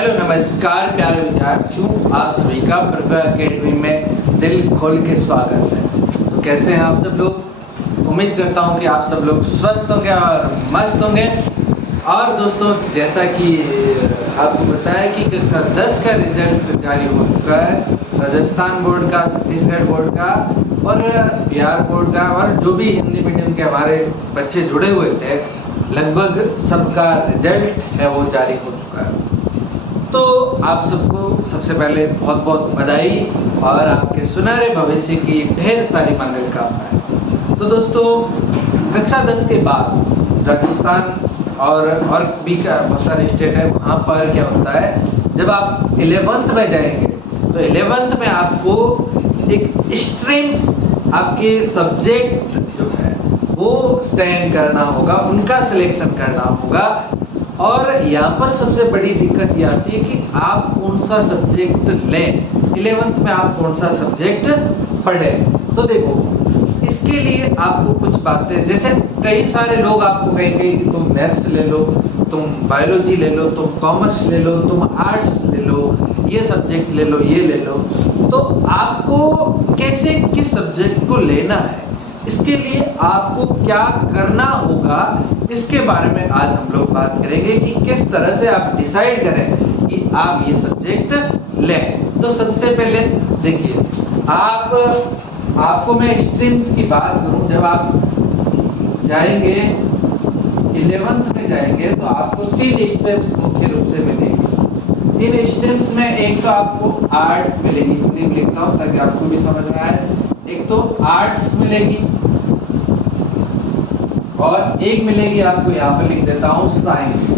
Hello नमस्कार प्यारे विद्यार्थियों, आप सभी का प्रभा एकेडमी में दिल खोल के स्वागत है। तो कैसे हैं आप सब लोग? उम्मीद करता हूं कि आप सब लोग स्वस्थ होंगे और मस्त होंगे। और दोस्तों, जैसा कि आपको बताया कि कक्षा 10 का रिजल्ट जारी हो चुका है, राजस्थान बोर्ड का, छत्तीसगढ़ बोर्ड का और बिहार बोर्ड का, और जो भी हिंदी मीडियम के हमारे बच्चे जुड़े हुए थे, लगभग सबका रिजल्ट है वो जारी हो चुका है। तो आप सबको सबसे पहले बहुत बहुत बधाई और आपके सुनहरे भविष्य की ढेर सारी मंगल कामनाएं। तो दोस्तों, कक्षा 10 के बाद राजस्थान और भी बहुत सारे स्टेट है, वहाँ पर क्या होता है, जब आप 11th में जाएंगे तो 11th में आपको एक स्ट्रीम्स, आपके सब्जेक्ट जो है वो चयन करना होगा, उनका सिलेक्शन करना होगा। और यहाँ पर सबसे बड़ी दिक्कत ये आती है कि आप कौन सा सब्जेक्ट लें, 11th में आप कौन सा सब्जेक्ट पढ़ें। तो देखो, इसके लिए आपको कुछ बातें, जैसे कई सारे लोग आपको कहेंगे कि तुम मैथ्स ले लो, तुम बायोलॉजी ले लो, तुम कॉमर्स ले लो, तुम आर्ट्स ले लो, ये सब्जेक्ट ले लो, ये ले लो। तो आपको कैसे किस सब्जेक्ट को लेना है, इसके लिए आपको क्या करना होगा, इसके बारे में आज हम लोग बात करेंगे कि किस तरह से आप डिसाइड करें कि आप ये सब्जेक्ट लें। तो सबसे पहले देखिए, आपको मैं स्ट्रीम्स की बात करूं, जब आप जाएंगे 11th में जाएंगे तो आपको 3 स्ट्रीम्स मुख्य रूप से मिलेगी। 3 स्ट्रीम्स में एक तो आपको आर्ट मिलेगी, हिंदी में लिखता हूं ताकि आपको भी समझ में आए। एक तो आर्ट्स मिलेगी और एक मिलेगी, आपको यहाँ पर लिख देता हूँ, साइंस,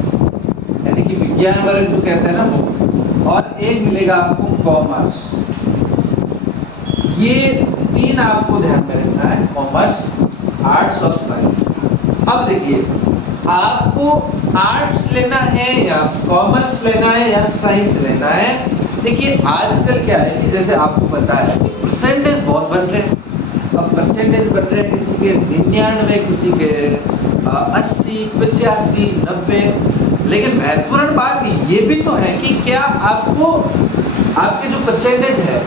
यानी कि विज्ञान वर्ग जो कहते हैं ना वो, और एक मिलेगा आपको कॉमर्स। ये 3 आपको ध्यान में रखना है, कॉमर्स, आर्ट्स और साइंस। अब देखिए, आपको आर्ट्स लेना है या कॉमर्स लेना है या साइंस लेना है। देखिए, आजकल क्या है कि जैसे आपको पता है परसेंटेज बहुत बन रहे हैं। अब परसेंटेज बन रहे हैं किसी के 99, किसी के 80, 85, 90। लेकिन महत्वपूर्ण बात ये भी तो है कि क्या आपको, आपके जो परसेंटेज है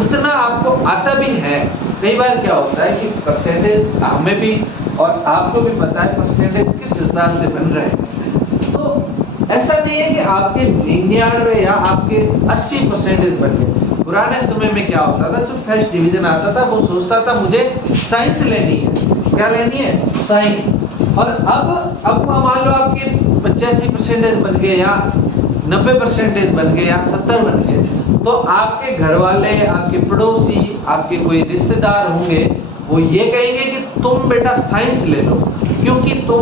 उतना आपको आता भी है। कई बार क्या होता है कि परसेंटेज हमें भी और आपको भी पता है परसेंटेज किस हिसाब से बन रहे हैं। तो ऐसा नहीं है कि आपके 99 या आपके 80 परसेंटेज बन गए। पुराने समय में क्या होता था, जो फर्स्ट डिवीजन आता था वो सोचता था मुझे साइंस लेनी है। क्या लेनी है? साइंस। और अब मान लो आपके 85 परसेंटेज बन गए या 90 परसेंटेज बन गए या 70 बन गए, तो आपके घर वाले, आपके पड़ोसी, आपके कोई रिश्तेदार होंगे, वो ये कहेंगे कि तुम बेटा साइंस ले लो क्योंकि तुम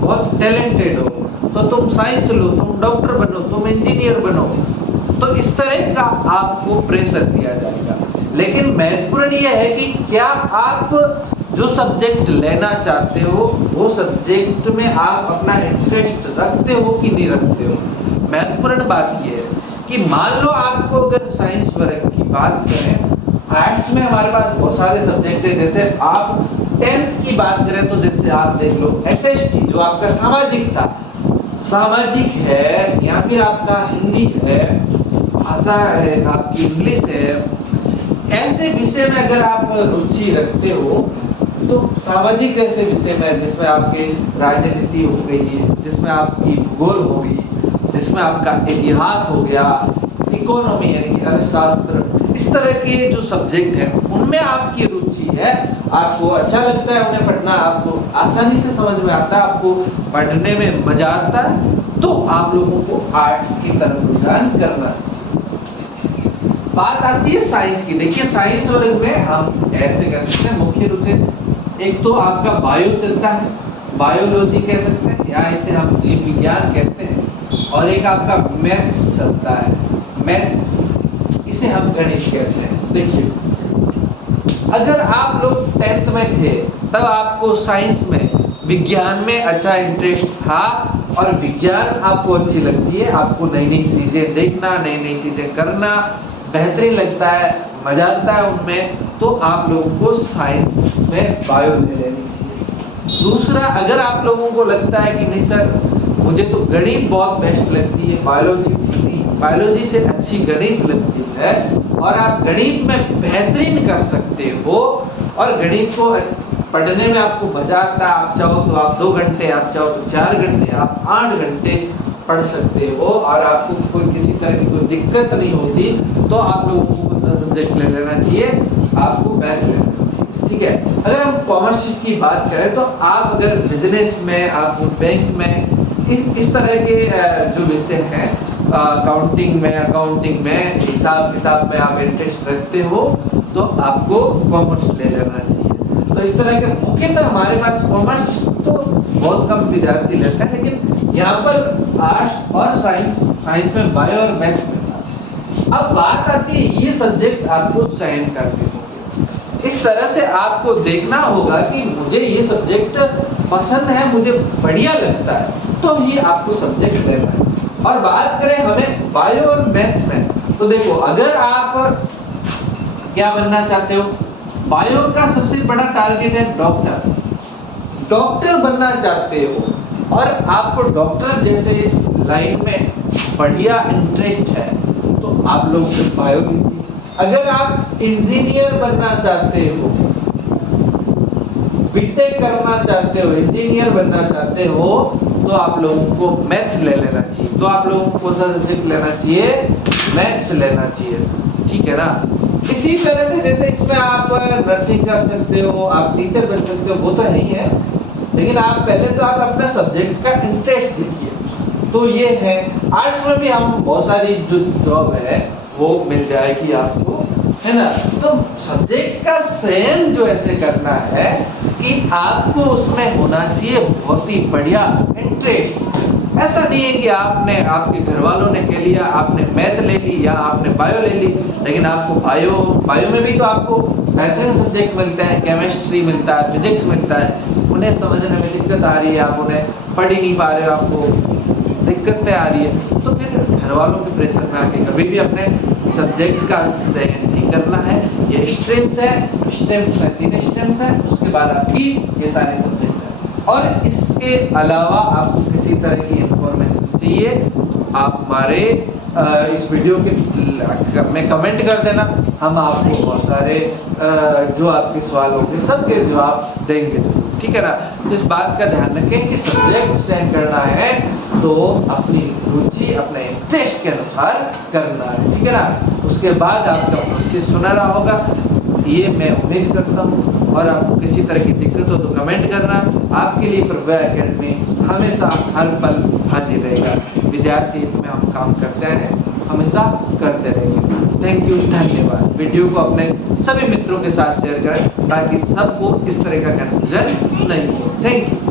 बहुत टैलेंटेड हो, तो तुम साइंस लो, तुम डॉक्टर बनो, तुम इंजीनियर बनो। तो इस तरह का आपको प्रेशर दिया जाएगा। लेकिन महत्वपूर्ण यह है कि क्या आप जो सब्जेक्ट लेना चाहते हो वो सब्जेक्ट में आप अपना इंटरेस्ट रखते हो कि नहीं रखते हो। महत्वपूर्ण बात यह है कि मान लो आपको अगर साइंस वर्ग की बात करें, आर्ट्स में हमारे पास बहुत सारे सब्जेक्ट है। जैसे आप 10th की बात करें तो जैसे आप देख लो SST, जो आपका सामाजिक था, सामाजिक है, या फिर आपका हिंदी है, भाषा है, आपकी इंग्लिश है। ऐसे विषय में अगर आप रुचि रखते हो तो सामाजिक जैसे विषय में, जिसमें आपके राजनीति हो गई है, जिसमें आपकी भूगोल हो गई, जिसमें आपका इतिहास हो गया, इकोनॉमी यानी कि अर्थशास्त्र, इस तरह के जो सब्जेक्ट है उनमें आपकी रुचि है, आपको अच्छा लगता है उन्हें पढ़ना, आपको आसानी से समझ में आता है, आपको पढ़ने में मजा आता है, तो आप लोगों को आर्ट्स की तरफ रुझान करना चाहिए। बात आती है साइंस की। देखिए, साइंस वर्ग में हम ऐसे कह सकते हैं, मुख्य रूप से एक तो आपका बायो चलता है, बायोलॉजी कह सकते हैं, या इसे हम जीव विज्ञान कहते हैं, और एक आपका मैथ्स चलता है, मैथ, इसे हम गणित कहते हैं। देखिए, अगर आप लोग 10th में थे तब आपको साइंस में, विज्ञान में अच्छा इंटरेस्ट था और विज्ञान आपको अच्छी लगती है, आपको नई नई चीजें देखना, नई नई चीजें करना बेहतरीन लगता है, मजा आता है उनमें, तो आप लोगों को साइंस में बायो ले लेनी चाहिए। दूसरा, अगर आप लोगों को लगता है कि नहीं सर मुझे तो गणित बहुत बेस्ट लगती है, बायोलॉजी ठीक नहीं, बायोलॉजी से अच्छी गणित लगती है और आप गणित में बेहतरीन कर सकते हो और गणित को पढ़ने में आपको मजा आता है, आप चाहो तो आप 2 घंटे, आप चाहो तो 4 घंटे, आप 8 घंटे पढ़ सकते हो और आपको कोई किसी तरह की कोई दिक्कत नहीं होती, तो आप लोगों को कौन सा सब्जेक्ट ले लेना चाहिए, आपको मैथ्स लेना चाहिए। ठीक है, अगर हम कॉमर्स की बात करें तो आप अगर बिजनेस में, आप बैंक में इस तरह के जो विषय हैं, अकाउंटिंग में, हिसाब किताब में आप इंटरेस्ट रखते हो तो आपको कॉमर्स ले लेना चाहिए। तो इस तरह के मुख्यतः हमारे पास कॉमर्स तो बहुत कम विद्यार्थी लेते हैं, लेकिन यहाँ पर आर्ट्स और साइंस में बायो और मैथ्स में था। अब बात आती है ये सब्जेक्ट आपको चयन करने होंगे। इस तरह से आपको देखना होगा कि मुझे ये सब्जेक्ट पसंद है, मुझे बढ़िया लगता है, तो ही आपको सब्जेक्ट लेना है। और बात करें हमें बायो और मैथ्स में, तो देखो अगर आप क्या बनना चाहते हो, बायो का सबसे बड़ा टारगेट है डॉक्टर बनना चाहते हो और आपको डॉक्टर जैसे लाइन में बढ़िया इंटरेस्ट है तो आप लोग सिर्फ बायो लीजिए। अगर आप इंजीनियर बनना चाहते हो, बीटेक करना चाहते हो, इंजीनियर बनना चाहते हो, तो आप लोगों को मैथ्स ले लेना चाहिए। तो आप लोगों को कौन सा सब्जेक्ट लेना चाहिए, मैथ्स लेना चाहिए। ठीक है ना। इसी तरह से जैसे इसमें आप नर्सिंग कर सकते हो, आप टीचर बन सकते हो, वो तो नहीं है, लेकिन आप पहले तो आप अपना सब्जेक्ट का इंटरेस्ट देखिए। तो ये है, आर्ट्स में भी हम बहुत सारी जो जॉब है वो मिल जाएगी आपको, है ना। तो सब्जेक्ट का चयन जो ऐसे करना है कि आपको उसमें होना चाहिए बहुत ही बढ़िया इंटरेस्ट। ऐसा नहीं है कि आपने, आपके घर वालों ने कह लिया, आपने मैथ ले ली या आपने बायो ले ली, लेकिन आपको बायो में भी तो आपको बेहतरीन सब्जेक्ट मिलते हैं, केमिस्ट्री मिलता है, फिजिक्स मिलता है, उन्हें समझने में दिक्कत आ रही है, आप उन्हें पढ़ ही नहीं पा रहे हो, आपको दिक्कतें आ रही है, तो फिर घर वालों के प्रेशर में आके कभी भी अपने सब्जेक्ट का चयन नहीं करना है। ये स्ट्रीम्स है, स्ट्रीम्स में 3 स्ट्रीम्स है, उसके बाद आपकी ये सारे सब्जेक्ट है। और इसके अलावा आपको किसी तरह की इंफॉर्मेशन चाहिए, आप हमारे इस वीडियो के में कमेंट कर देना, हम आपको बहुत सारे जो आपके सवाल होंगे सबके जवाब देंगे। ठीक है ना। तो इस बात का ध्यान रखें कि सब्जेक्ट चयन करना है तो अपनी रुचि, अपने इंटरेस्ट के अनुसार करना है। ठीक है ना। उसके बाद आपका प्रोसेस सुनहरा होगा, ये मैं उम्मीद करता हूँ। और आपको किसी तरह की दिक्कत हो तो कमेंट करना। आपके लिए प्रभा एकेडमी हमेशा हर पल हाजिर रहेगा। विद्यार्थी में हम काम करते हैं, हमेशा करते रहेंगे। थैंक यू, धन्यवाद। वीडियो को अपने सभी मित्रों के साथ शेयर करें ताकि सबको इस तरह का कंफ्यूजन नहीं हो। Thank you.